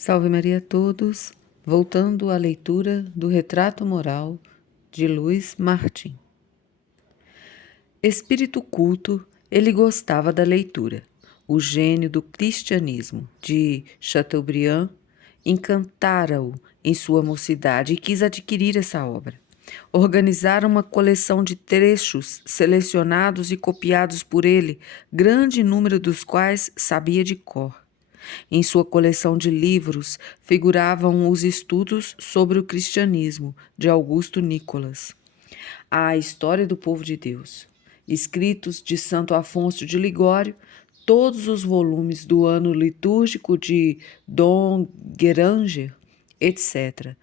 Salve Maria a todos, voltando à leitura do Retrato Moral de Luiz Martin. Espírito culto, ele gostava da leitura. O gênio do cristianismo de Chateaubriand encantara-o em sua mocidade e quis adquirir essa obra. Organizaram uma coleção de trechos selecionados e copiados por ele, grande número dos quais sabia de cor. Em sua coleção de livros figuravam os estudos sobre o cristianismo de Augusto Nicolas, a história do povo de Deus, escritos de Santo Afonso de Ligório, todos os volumes do ano litúrgico de Dom Guéranger, etc.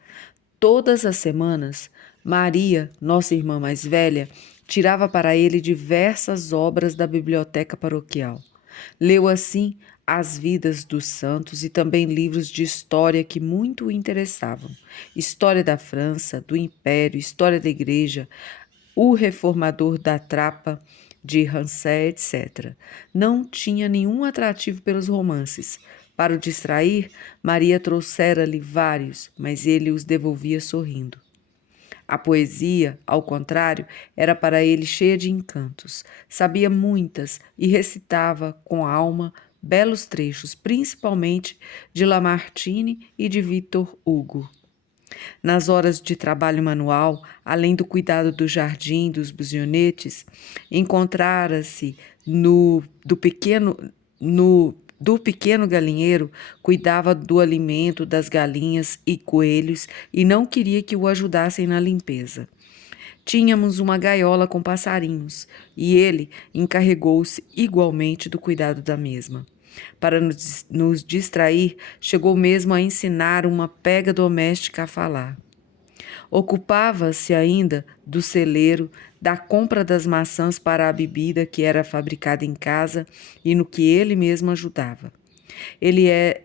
Todas as semanas, Maria, nossa irmã mais velha, tirava para ele diversas obras da biblioteca paroquial. Leu assim as vidas dos santos e também livros de história que muito o interessavam. História da França, do Império, História da Igreja, o Reformador da Trapa de Rancé, etc. Não tinha nenhum atrativo pelos romances. Para o distrair, Maria trouxera-lhe vários, mas ele os devolvia sorrindo. A poesia, ao contrário, era para ele cheia de encantos. Sabia muitas e recitava com alma belos trechos, principalmente de Lamartine e de Victor Hugo. Nas horas de trabalho manual, além do cuidado do jardim, dos busionetes, encontrara-se do pequeno galinheiro, cuidava do alimento das galinhas e coelhos e não queria que o ajudassem na limpeza. Tínhamos uma gaiola com passarinhos e ele encarregou-se igualmente do cuidado da mesma. Para nos distrair, chegou mesmo a ensinar uma pega doméstica a falar. Ocupava-se ainda do celeiro, da compra das maçãs para a bebida que era fabricada em casa e no que ele mesmo ajudava.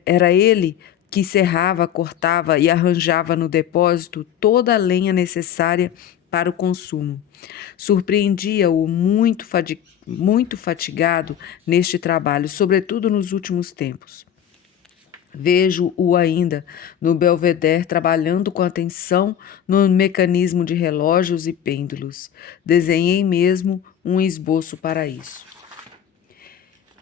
Era ele que serrava, cortava e arranjava no depósito toda a lenha necessária para o consumo. Surpreendia-o muito fatigado neste trabalho, sobretudo nos últimos tempos. Vejo-o ainda no Belvedere trabalhando com atenção no mecanismo de relógios e pêndulos. Desenhei mesmo um esboço para isso.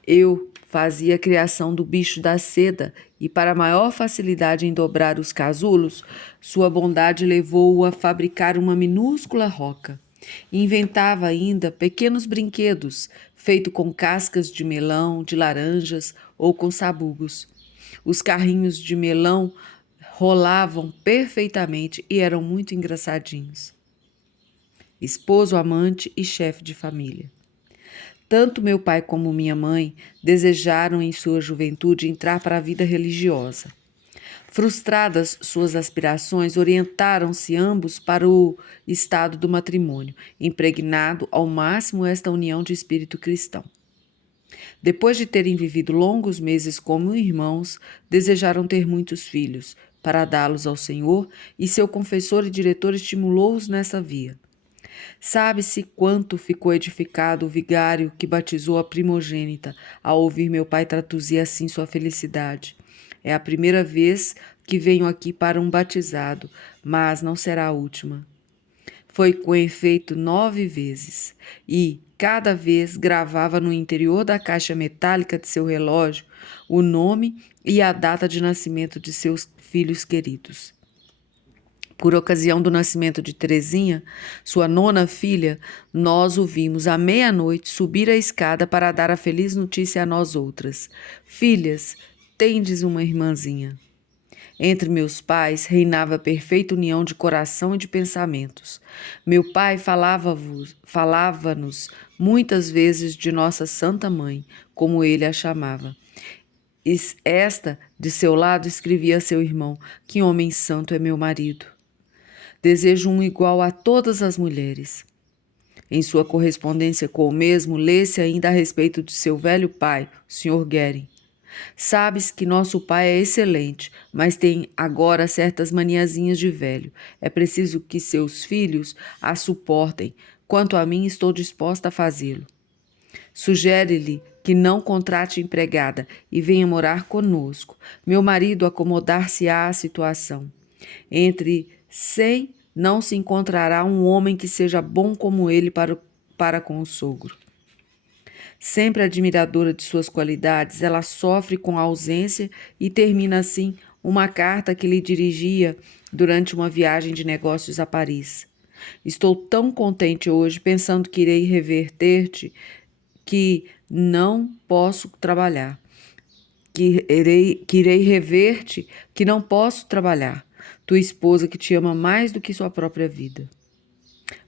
Eu fazia a criação do bicho da seda e, para maior facilidade em dobrar os casulos, sua bondade levou-o a fabricar uma minúscula roca. Inventava ainda pequenos brinquedos, feitos com cascas de melão, de laranjas ou com sabugos. Os carrinhos de melão rolavam perfeitamente e eram muito engraçadinhos. Esposo, amante e chefe de família. Tanto meu pai como minha mãe desejaram em sua juventude entrar para a vida religiosa. Frustradas suas aspirações, orientaram-se ambos para o estado do matrimônio, impregnado ao máximo esta união de espírito cristão. Depois de terem vivido longos meses como irmãos, desejaram ter muitos filhos, para dá-los ao Senhor, e seu confessor e diretor estimulou-os nessa via. Sabe-se quanto ficou edificado o vigário que batizou a primogênita, ao ouvir meu pai traduzir assim sua felicidade. É a primeira vez que venho aqui para um batizado, mas não será a última. Foi com efeito 9 vezes, e cada vez gravava no interior da caixa metálica de seu relógio o nome e a data de nascimento de seus filhos queridos. Por ocasião do nascimento de Teresinha, sua 9ª filha, nós o vimos à meia-noite subir a escada para dar a feliz notícia a nós outras. Filhas, tendes uma irmãzinha. Entre meus pais reinava perfeita união de coração e de pensamentos. Meu pai falava-nos muitas vezes de nossa Santa Mãe, como ele a chamava. Esta, de seu lado, escrevia a seu irmão: que homem santo é meu marido. Desejo um igual a todas as mulheres. Em sua correspondência com o mesmo, lê-se ainda a respeito de seu velho pai, o Sr. Guerin. Sabes que nosso pai é excelente, mas tem agora certas maniazinhas de velho. É preciso que seus filhos a suportem. Quanto a mim, estou disposta a fazê-lo. Sugere-lhe que não contrate empregada e venha morar conosco. Meu marido acomodar-se-á à situação. Entre 100 não se encontrará um homem que seja bom como ele para com o sogro. Sempre admiradora de suas qualidades, ela sofre com a ausência e termina assim uma carta que lhe dirigia durante uma viagem de negócios a Paris. Estou tão contente hoje pensando que irei reverter-te que não posso trabalhar. Que irei rever-te que não posso trabalhar. Tua esposa que te ama mais do que sua própria vida.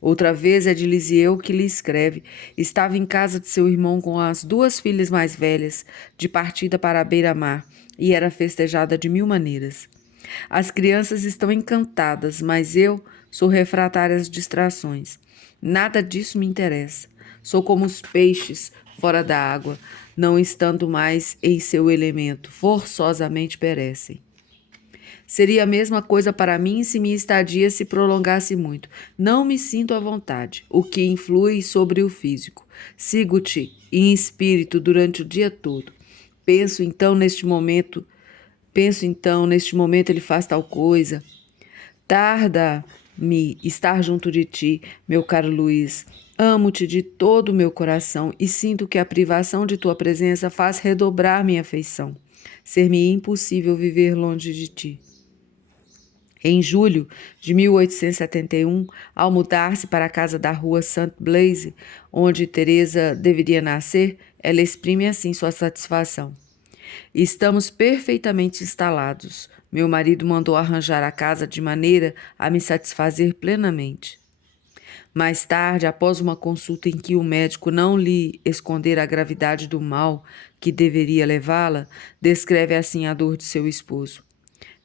Outra vez é de Lisieu que lhe escreve. Estava em casa de seu irmão com as 2 filhas mais velhas, de partida para a beira-mar, e era festejada de 1000 maneiras. As crianças estão encantadas, mas eu sou refratária às distrações. Nada disso me interessa. Sou como os peixes fora da água, não estando mais em seu elemento, forçosamente perecem. Seria a mesma coisa para mim se minha estadia se prolongasse muito. Não me sinto à vontade, o que influi sobre o físico. Sigo-te em espírito durante o dia todo. Penso então, neste momento ele faz tal coisa. Tarda-me estar junto de ti, meu caro Luiz. Amo-te de todo o meu coração e sinto que a privação de tua presença faz redobrar minha afeição. Ser-me impossível viver longe de ti. Em julho de 1871, ao mudar-se para a casa da rua Saint-Blaise, onde Teresa deveria nascer, ela exprime assim sua satisfação. Estamos perfeitamente instalados. Meu marido mandou arranjar a casa de maneira a me satisfazer plenamente. Mais tarde, após uma consulta em que o médico não lhe escondera a gravidade do mal que deveria levá-la, descreve assim a dor de seu esposo.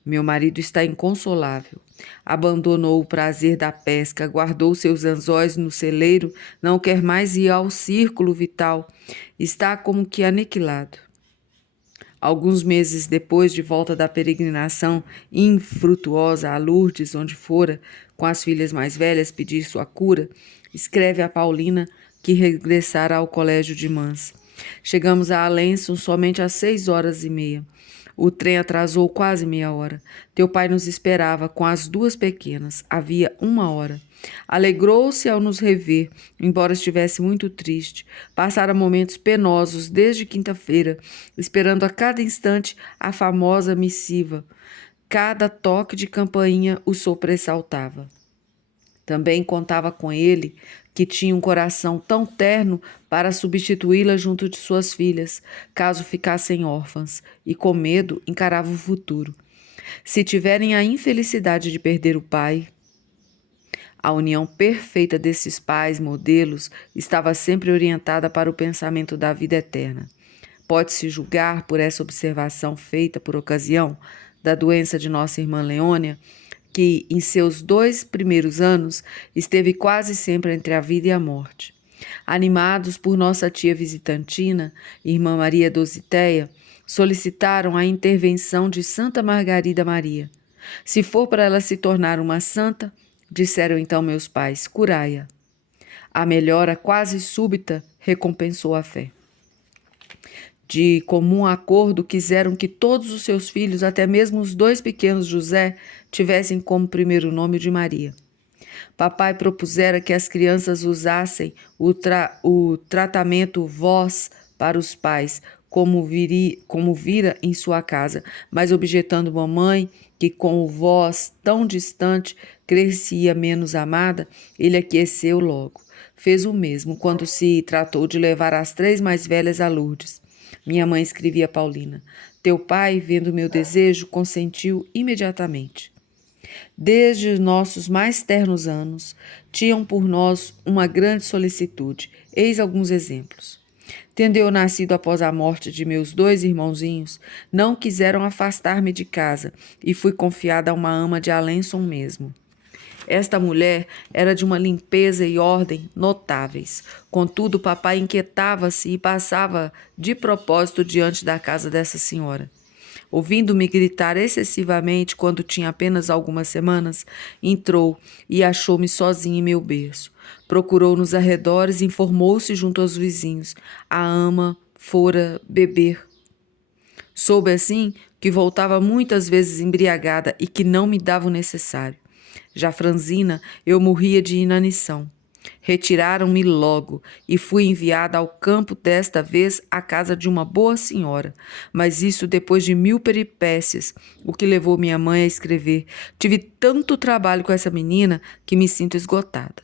Meu marido está inconsolável. Abandonou o prazer da pesca, guardou seus anzóis no celeiro, não quer mais ir ao círculo vital. Está como que aniquilado. Alguns meses depois de volta da peregrinação infrutuosa a Lourdes, onde fora, com as filhas mais velhas, pedir sua cura, escreve a Paulina que regressara ao colégio de Mans. Chegamos a Alençon somente às 6h30. O trem atrasou quase meia hora. Teu pai nos esperava com as 2 pequenas. Havia 1 hora. Alegrou-se ao nos rever, embora estivesse muito triste. Passara momentos penosos desde quinta-feira, esperando a cada instante a famosa missiva. Cada toque de campainha o sobressaltava. Também contava com ele, que tinha um coração tão terno para substituí-la junto de suas filhas, caso ficassem órfãs, e com medo encarava o futuro. Se tiverem a infelicidade de perder o pai, a união perfeita desses pais modelos estava sempre orientada para o pensamento da vida eterna. Pode-se julgar, por essa observação feita por ocasião da doença de nossa irmã Leônia, que, em seus 2 primeiros anos, esteve quase sempre entre a vida e a morte. Animados por nossa tia visitantina, irmã Maria Dositeia, solicitaram a intervenção de Santa Margarida Maria. Se for para ela se tornar uma santa, disseram então meus pais, curai-a. A melhora quase súbita recompensou a fé. De comum acordo, quiseram que todos os seus filhos, até mesmo os 2 pequenos José, tivessem como primeiro nome de Maria. Papai propusera que as crianças usassem o tratamento vós para os pais, como vira em sua casa, mas objetando mamãe que com o vós tão distante crescia menos amada, ele aqueceu logo. Fez o mesmo quando se tratou de levar as 3 mais velhas a Lourdes. Minha mãe escrevia a Paulina. Teu pai, vendo meu desejo, consentiu imediatamente. Desde nossos mais ternos anos, tinham por nós uma grande solicitude. Eis alguns exemplos. Tendo eu nascido após a morte de meus 2 irmãozinhos, não quiseram afastar-me de casa e fui confiada a uma ama de Alençon mesmo. Esta mulher era de uma limpeza e ordem notáveis. Contudo, papai inquietava-se e passava de propósito diante da casa dessa senhora. Ouvindo-me gritar excessivamente quando tinha apenas algumas semanas, entrou e achou-me sozinha em meu berço. Procurou nos arredores e informou-se junto aos vizinhos. A ama fora beber. Soube assim que voltava muitas vezes embriagada e que não me dava o necessário. Já franzina, eu morria de inanição. Retiraram-me logo e fui enviada ao campo, desta vez à casa de uma boa senhora, mas isso depois de 1000 peripécias, o que levou minha mãe a escrever: tive tanto trabalho com essa menina que me sinto esgotada.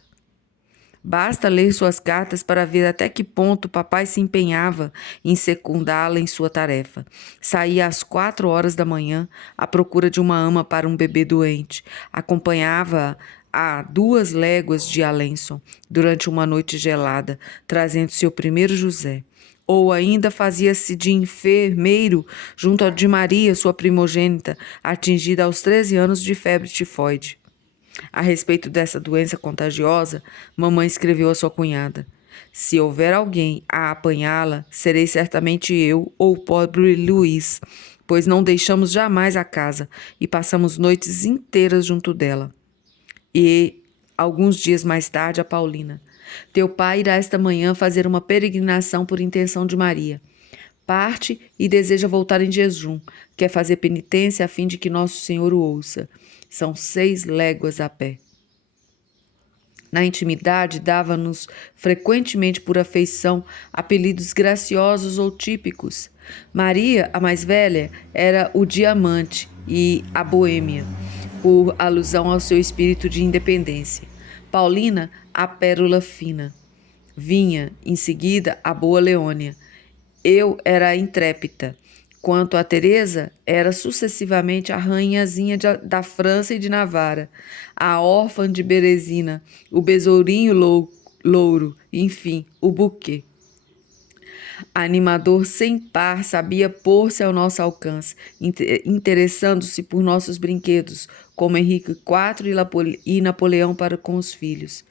Basta ler suas cartas para ver até que ponto papai se empenhava em secundá-la em sua tarefa. Saía às 4 horas da manhã à procura de uma ama para um bebê doente. Acompanhava-a a 2 léguas de Alençon durante uma noite gelada, trazendo seu primeiro José. Ou ainda fazia-se de enfermeiro junto a de Maria, sua primogênita, atingida aos 13 anos de febre tifoide. A respeito dessa doença contagiosa, mamãe escreveu à sua cunhada: se houver alguém a apanhá-la, serei certamente eu ou o pobre Luiz, pois não deixamos jamais a casa e passamos noites inteiras junto dela. E, alguns dias mais tarde, a Paulina: teu pai irá esta manhã fazer uma peregrinação por intenção de Maria. Parte e deseja voltar em jejum. Quer fazer penitência a fim de que Nosso Senhor o ouça. São 6 léguas a pé. Na intimidade, dava-nos frequentemente por afeição apelidos graciosos ou típicos. Maria, a mais velha, era o diamante e a boêmia, por alusão ao seu espírito de independência. Paulina, a pérola fina. Vinha, em seguida, a boa Leônia. Eu era a intrépida. Quanto a Teresa, era sucessivamente a rainhazinha da França e de Navarra, a órfã de Berezina, o besourinho louro, enfim, o buquê. Animador sem par, sabia pôr-se ao nosso alcance, interessando-se por nossos brinquedos, como Henrique IV e Napoleão para com os filhos.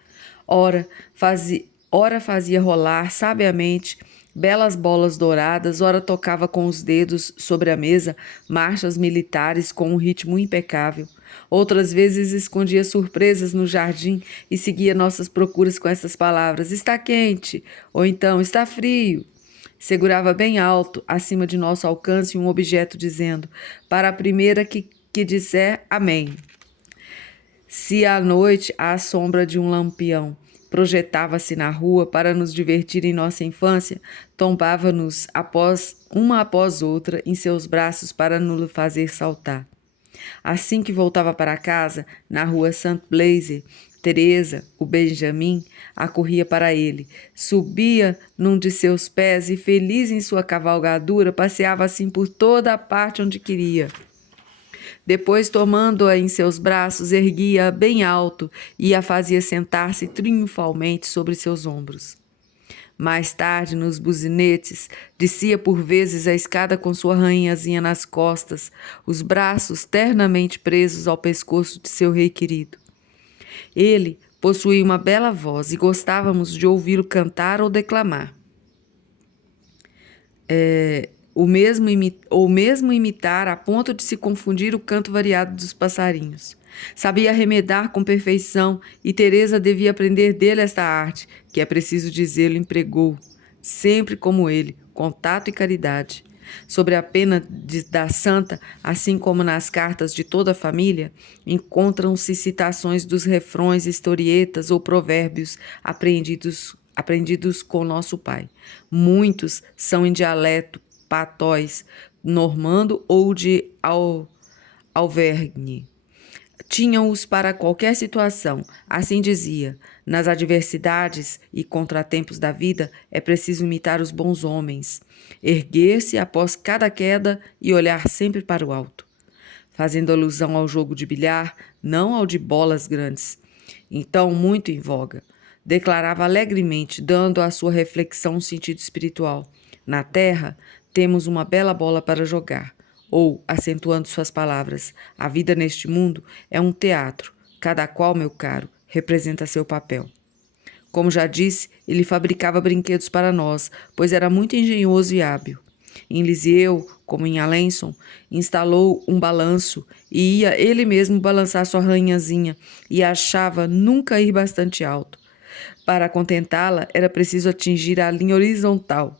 Ora fazia rolar sabiamente belas bolas douradas, ora tocava com os dedos sobre a mesa marchas militares com um ritmo impecável. Outras vezes escondia surpresas no jardim e seguia nossas procuras com essas palavras: está quente, ou então está frio. Segurava bem alto, acima de nosso alcance, um objeto, dizendo: para a primeira que disser amém. Se à noite, à sombra de um lampião, projetava-se na rua para nos divertir em nossa infância, tombava-nos uma após outra em seus braços para nos fazer saltar. Assim que voltava para casa, na rua Saint-Blaise, Teresa, o Benjamin, acorria para ele, subia num de seus pés e, feliz em sua cavalgadura, passeava assim por toda a parte onde queria. Depois, tomando-a em seus braços, erguia-a bem alto e a fazia sentar-se triunfalmente sobre seus ombros. Mais tarde, nos buzinetes, descia por vezes a escada com sua rainhazinha nas costas, os braços ternamente presos ao pescoço de seu rei querido. Ele possuía uma bela voz e gostávamos de ouvi-lo cantar ou declamar. Ou mesmo imitar a ponto de se confundir o canto variado dos passarinhos. Sabia arremedar com perfeição e Teresa devia aprender dele esta arte, que é preciso dizê-lo, empregou, sempre como ele, com tato e caridade. Sobre a pena da santa, assim como nas cartas de toda a família, encontram-se citações dos refrões, historietas ou provérbios aprendidos com nosso pai. Muitos são em dialeto patóis, normando ou de Auvergne. Tinham-os para qualquer situação. Assim dizia: nas adversidades e contratempos da vida é preciso imitar os bons homens, erguer-se após cada queda e olhar sempre para o alto. Fazendo alusão ao jogo de bilhar, não ao de bolas grandes, então muito em voga. Declarava alegremente, dando à sua reflexão um sentido espiritual: na terra temos uma bela bola para jogar. Ou, acentuando suas palavras: a vida neste mundo é um teatro, cada qual, meu caro, representa seu papel. Como já disse, ele fabricava brinquedos para nós, pois era muito engenhoso e hábil. Em Lisieux, como em Alençon, instalou um balanço e ia ele mesmo balançar sua rainhazinha e achava nunca ir bastante alto. Para contentá-la, era preciso atingir a linha horizontal.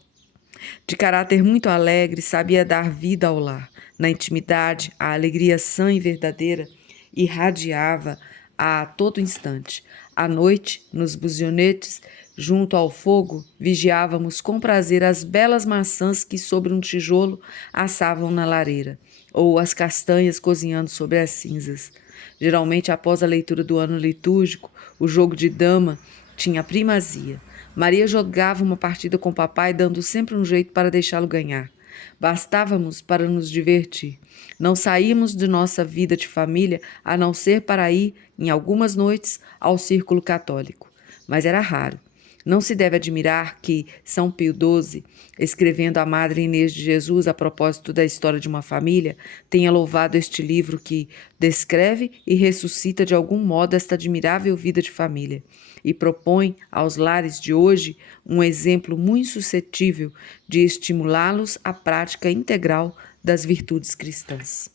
De caráter muito alegre, sabia dar vida ao lar. Na intimidade, a alegria sã e verdadeira irradiava a todo instante. À noite, nos buzionetes, junto ao fogo, vigiávamos com prazer as belas maçãs que sobre um tijolo assavam na lareira, ou as castanhas cozinhando sobre as cinzas. Geralmente, após a leitura do ano litúrgico, o jogo de dama tinha primazia. Maria jogava uma partida com papai, dando sempre um jeito para deixá-lo ganhar. Bastávamos para nos divertir. Não saímos de nossa vida de família a não ser para ir, em algumas noites, ao círculo católico. Mas era raro. Não se deve admirar que São Pio XII, escrevendo à Madre Inês de Jesus a propósito da história de uma família, tenha louvado este livro que descreve e ressuscita de algum modo esta admirável vida de família e propõe aos lares de hoje um exemplo muito suscetível de estimulá-los à prática integral das virtudes cristãs.